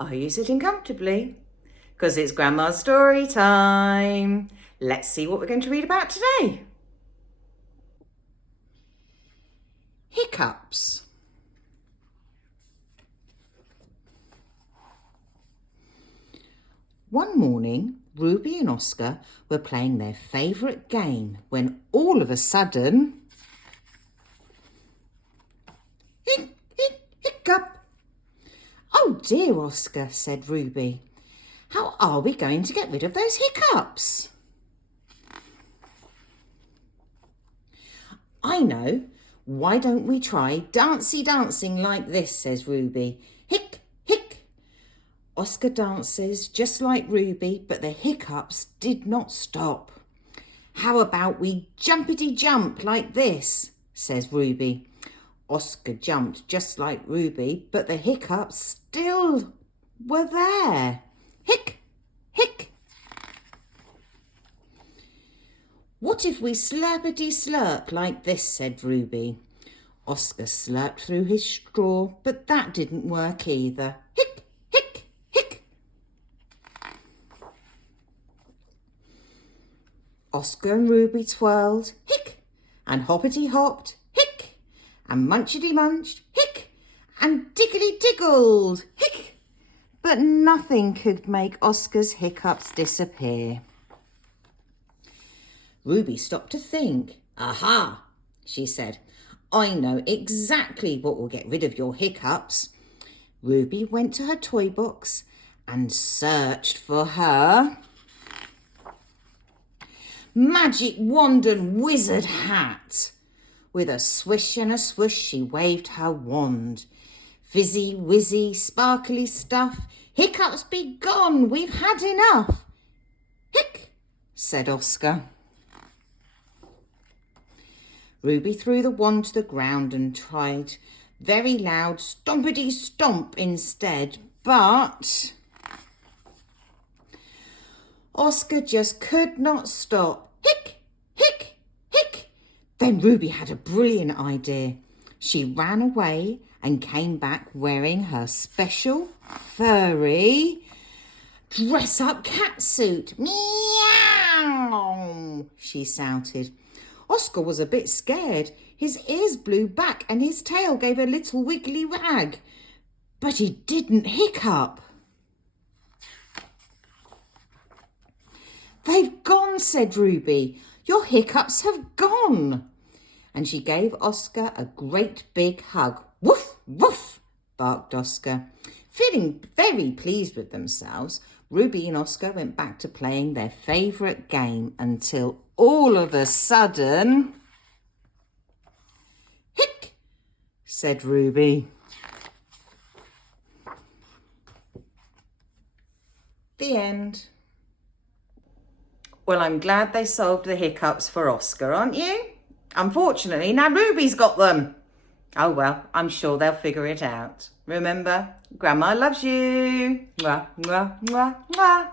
Are you sitting comfortably? Because it's Grandma's story time. Let's see what we're going to read about today. Hiccups. One morning, Ruby and Oscar were playing their favourite game when all of a sudden... Hiccup! Oh dear, Oscar, said Ruby. How are we going to get rid of those hiccups? I know. Why don't we try dancing like this, says Ruby. Hic, hic. Oscar dances just like Ruby, but the hiccups did not stop. How about we jumpity jump like this, says Ruby. Oscar jumped just like Ruby, but the hiccups still were there. Hic, hic. What if we slurpity slurp like this, said Ruby. Oscar slurped through his straw, but that didn't work either. Hic, hic, hic. Oscar and Ruby twirled, hic, and hoppity hopped, hic, and munchity munched, hic, and diggly diggled, hic. But nothing could make Oscar's hiccups disappear. Ruby stopped to think. Aha, she said. I know exactly what will get rid of your hiccups. Ruby went to her toy box and searched for her magic wand and wizard hat. With a swish and a swoosh, she waved her wand. Fizzy, whizzy, sparkly stuff, hiccups be gone, we've had enough. Hic, said Oscar. Ruby threw the wand to the ground and tried very loud stompity stomp instead, but Oscar just could not stop. Hic, hic, hic. Then Ruby had a brilliant idea. She ran away and came back wearing her special furry dress-up catsuit. Meow, she shouted. Oscar was a bit scared. His ears blew back and his tail gave a little wiggly wag. But he didn't hiccup. They've gone, said Ruby. Your hiccups have gone. And she gave Oscar a great big hug. Woof, woof, barked Oscar. Feeling very pleased with themselves, Ruby and Oscar went back to playing their favourite game until all of a sudden... Hic, said Ruby. The end. Well, I'm glad they solved the hiccups for Oscar, aren't you? Unfortunately, now Ruby's got them. Oh well, I'm sure they'll figure it out. Remember, Grandma loves you. Mwah, mwah, mwah, mwah.